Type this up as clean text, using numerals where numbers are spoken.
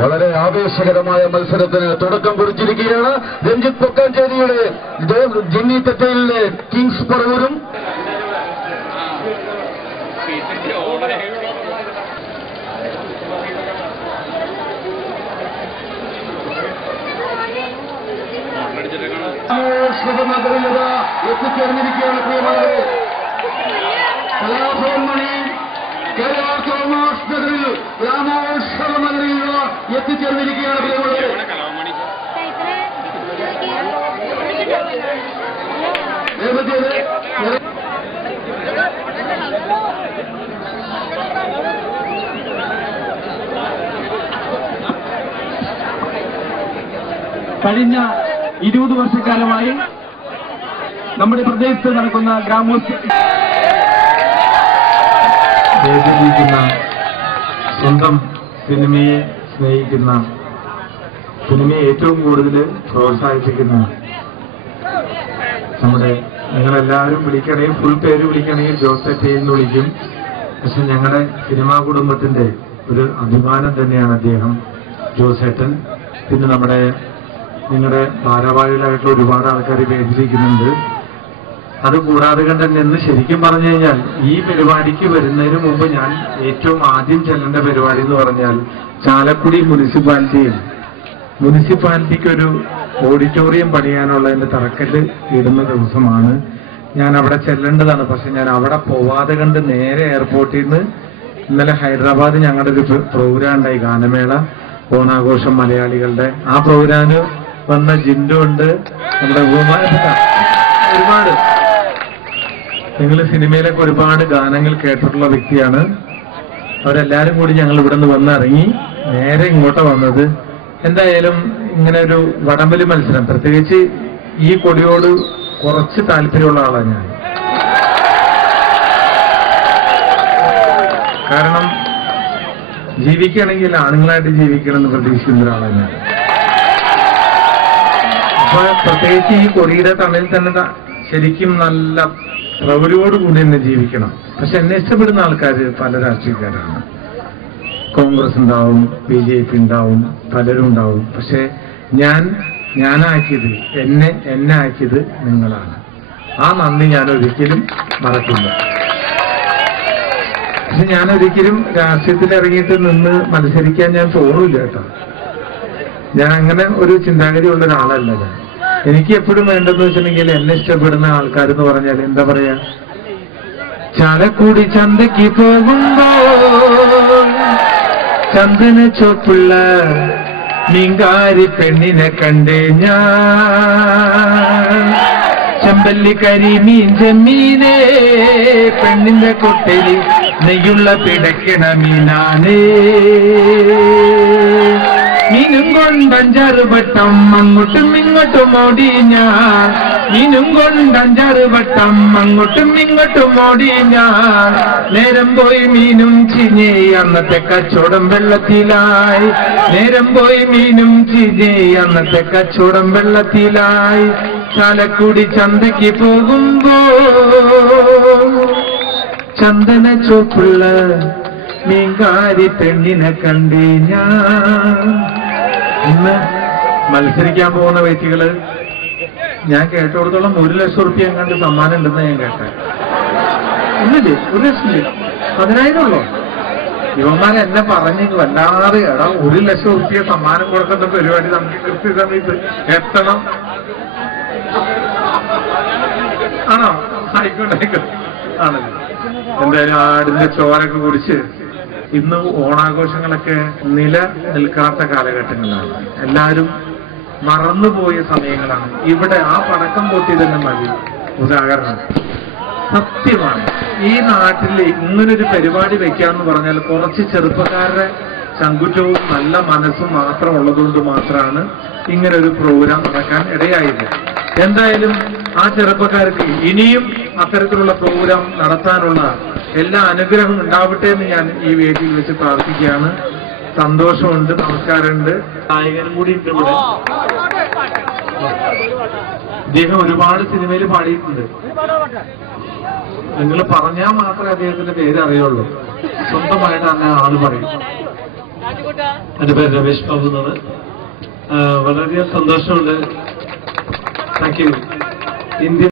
വളരെ ആവേശകരമായ മത്സരത്തിന് തുടക്കം കുറിച്ചിരിക്കുകയാണ്. രഞ്ജിത്ത് പൊക്കാഞ്ചേരിയുടെ ജിന്നി തെറ്റയിലെ കിങ്സ് പറവൂരും എത്തിച്ചേർന്നിരിക്കുകയാണ്. പ്രിയമാരെ, കലാഭവൻ മണി നഗറിൽ ഗ്രാമോത്സവ നഗരിൽ എത്തിച്ചേർന്നിരിക്കുകയാണ്. പ്രിയമുള്ളവരെ, കഴിഞ്ഞ 20 വർഷക്കാലമായി നമ്മുടെ പ്രദേശത്ത് നടക്കുന്ന ഗ്രാമോത്സവ സ്വന്തം സിനിമയെ സ്നേഹിക്കുന്ന, സിനിമയെ ഏറ്റവും കൂടുതൽ പ്രോത്സാഹിപ്പിക്കുന്ന നമ്മുടെ, നിങ്ങളെല്ലാവരും വിളിക്കണമെങ്കിൽ ഫുൾ പേര് വിളിക്കണമെങ്കിൽ ജോസറ്റയിൽ നിന്ന് വിളിക്കും. പക്ഷെ ഞങ്ങളുടെ സിനിമാ കുടുംബത്തിന്റെ ഒരു അഭിമാനം തന്നെയാണ് അദ്ദേഹം, ജോസേട്ടൻ. പിന്നെ നിങ്ങളുടെ ഭാരവാഹികളായിട്ടുള്ള ഒരുപാട് ആൾക്കാർ പേരിലിരിക്കുന്നുണ്ട്. അതുകൂടാതെ കണ്ട് എന്ന് ശരിക്കും പറഞ്ഞു കഴിഞ്ഞാൽ ഈ പരിപാടിക്ക് വരുന്നതിന് മുമ്പ് ഞാൻ ഏറ്റവും ആദ്യം ചെല്ലേണ്ട പരിപാടി എന്ന് പറഞ്ഞാൽ ചാലക്കുടി മുനിസിപ്പാലിറ്റിക്ക് ഒരു ഓഡിറ്റോറിയം പണിയാനുള്ളതിന്റെ തറക്കല്ല് ഇടുന്ന ദിവസമാണ്. ഞാൻ അവിടെ ചെല്ലേണ്ടതാണ്. പക്ഷെ ഞാൻ അവിടെ പോവാതെ കണ്ട് നേരെ എയർപോർട്ടിൽ നിന്ന് ഇന്നലെ ഹൈദരാബാദ് ഞങ്ങളുടെ ഒരു പ്രോഗ്രാം ഉണ്ടായി, ഗാനമേള ഓണാഘോഷം മലയാളികളുടെ. ആ പ്രോഗ്രാമിന് വന്ന ജിൻഡു ഉണ്ട്, നമ്മുടെ ഒരുപാട്, നിങ്ങൾ സിനിമയിലൊക്കെ ഒരുപാട് ഗാനങ്ങൾ കേട്ടിട്ടുള്ള വ്യക്തിയാണ്. അവരെല്ലാരും കൂടി ഞങ്ങൾ ഇവിടെ നിന്ന് വന്നിറങ്ങി നേരെ ഇങ്ങോട്ട് വന്നത്. എന്തായാലും ഇങ്ങനെ ഒരു വടംവലി മത്സരം, പ്രത്യേകിച്ച് ഈ കൊടിയോട് കുറച്ച് താല്പര്യമുള്ള ആളാണ് ഞാൻ. കാരണം ജീവിക്കുകയാണെങ്കിൽ ആണുങ്ങളായിട്ട് ജീവിക്കണം എന്ന് പ്രതീക്ഷിക്കുന്ന ഒരാളാണ് ഞാൻ. അപ്പൊ പ്രത്യേകിച്ച് ഈ കൊടിയുടെ തണലിൽ തന്നെ ശരിക്കും നല്ല പ്രൗഢിയോടുകൂടി തന്നെ ജീവിക്കണം. പക്ഷെ എന്നെ ഇഷ്ടപ്പെടുന്ന ആൾക്കാർ പല രാഷ്ട്രീയക്കാരാണ്. കോൺഗ്രസ് ഉണ്ടാവും, BJP ഉണ്ടാവും, പലരും ഉണ്ടാവും. പക്ഷെ ഞാനാക്കിയത്, എന്നെ ആക്കിയത് നിങ്ങളാണ്. ആ നന്ദി ഞാൻ ഒരിക്കലും മറക്കില്ല. പക്ഷെ ഞാൻ ഒരിക്കലും രാഷ്ട്രീയത്തിൽ ഇറങ്ങിയിട്ട് നിന്ന് മത്സരിക്കാൻ ഞാൻ തോന്നൂല കേട്ടോ. ഞാൻ അങ്ങനെ ഒരു ചിന്താഗതി ഉള്ള ഒരാളല്ല ഞാൻ. എനിക്ക് എപ്പോഴും വേണ്ടെന്ന് വെച്ചിട്ടുണ്ടെങ്കിൽ എന്നെ ഇഷ്ടപ്പെടുന്ന ആൾക്കാരെന്ന് പറഞ്ഞാൽ എന്താ പറയാ, ചാലക്കുടി ചന്തയ്ക്ക് പോകുമ്പോൾ ചന്ദന ചോപ്പുള്ള മീങ്കാരി പെണ്ണിനെ കണ്ടേ ഞാൻ, ചെമ്പല്ലി കരിമീൻ ചെമ്മീനേ പെണ്ണിന്റെ കൊട്ടലി നെയ്യുള്ള പിടയ്ക്കണ മീനാനേ, മീനും കൊണ്ട് 5-6 വട്ടം അങ്ങോട്ടും ഇങ്ങോട്ടും ഓടി ഞാൻ, മീനും കൊണ്ട് 5-6 വട്ടം അങ്ങോട്ടും ഇങ്ങോട്ടും ഓടി ഞാൻ. നേരം പോയി മീനും ചീഞ്ഞേ അന്നത്തെ കച്ചവടം വെള്ളത്തിലായി, നേരം പോയി മീനും ചീഞ്ഞേ അന്നത്തെ കച്ചവടം വെള്ളത്തിലായി. ചാലക്കുടി ചന്തയ്ക്ക് പോകുമ്പോ ചന്ദന ചോപ്പുള്ള മീൻകാരി പെണ്ണിനെ കണ്ടേ ഞാൻ. ഇന്ന് മത്സരിക്കാൻ പോകുന്ന വ്യക്തികള് ഞാൻ കേട്ടോടത്തോളം 1 ലക്ഷം റുപ്യ കണ്ട് സമ്മാനം ഉണ്ടെന്ന് ഞാൻ കേട്ടെ. ഒന്നില്ലേ, 1 ലക്ഷമില്ല, 10,000 ഉള്ളോ? ഇവന്മാർ എന്നെ പറഞ്ഞ് വല്ലാതെ, എടാ 1 ലക്ഷം റുപ്യ സമ്മാനം കൊടുക്കുന്ന പരിപാടി നമുക്ക് കൃത്യസമയത്ത് എത്തണം. ആണോ? ആയിക്കോട്ടെ, ആണല്ലോ. എന്തായാലും ആടിന്റെ ചോരൊക്കെ കുടിച്ച് ഇന്ന് ഓണാഘോഷങ്ങളൊക്കെ നിലനിൽക്കാത്ത കാലഘട്ടങ്ങളാണ്. എല്ലാവരും മറന്നുപോയ സമയങ്ങളാണ്. ഇവിടെ ആ പടക്കം പൊട്ടി തന്നെ മതി ഉദാഹരണം. സത്യമാണ്, ഈ നാട്ടിൽ ഇങ്ങനൊരു പരിപാടി വെക്കാന്ന് പറഞ്ഞാൽ കുറച്ച് ചെറുപ്പക്കാരുടെ ചങ്കുറ്റവും നല്ല മനസ്സും മാത്രം ഉള്ളതുകൊണ്ട് മാത്രമാണ് ഇങ്ങനൊരു പ്രോഗ്രാം നടക്കാൻ ഇടയായത്. എന്തായാലും ആ ചെറുപ്പക്കാർക്ക് ഇനിയും അത്തരത്തിലുള്ള പ്രോഗ്രാം നടത്താനുള്ള എല്ലാ അനുഗ്രഹവും ഉണ്ടാവട്ടെ എന്ന് ഞാൻ ഈ വേദിയിൽ വെച്ച് പ്രാർത്ഥിക്കുകയാണ്. സന്തോഷമുണ്ട്, നമസ്കാരമുണ്ട്. നായകനും കൂടി ഉണ്ട് ഇവിടെ. അദ്ദേഹം ഒരുപാട് സിനിമയിൽ പാടിയിട്ടുണ്ട്. നിങ്ങൾ പറഞ്ഞാൽ മാത്രമേ അദ്ദേഹത്തിന്റെ പേര് അറിയുള്ളൂ. സ്വന്തമായിട്ട് അങ്ങനെ ആള് പറയും. എൻ്റെ പേര് രമേശ് ബാബു എന്നാണ്. വളരെയധികം സന്തോഷമുണ്ട്. Thank you. ഇന്ത്യ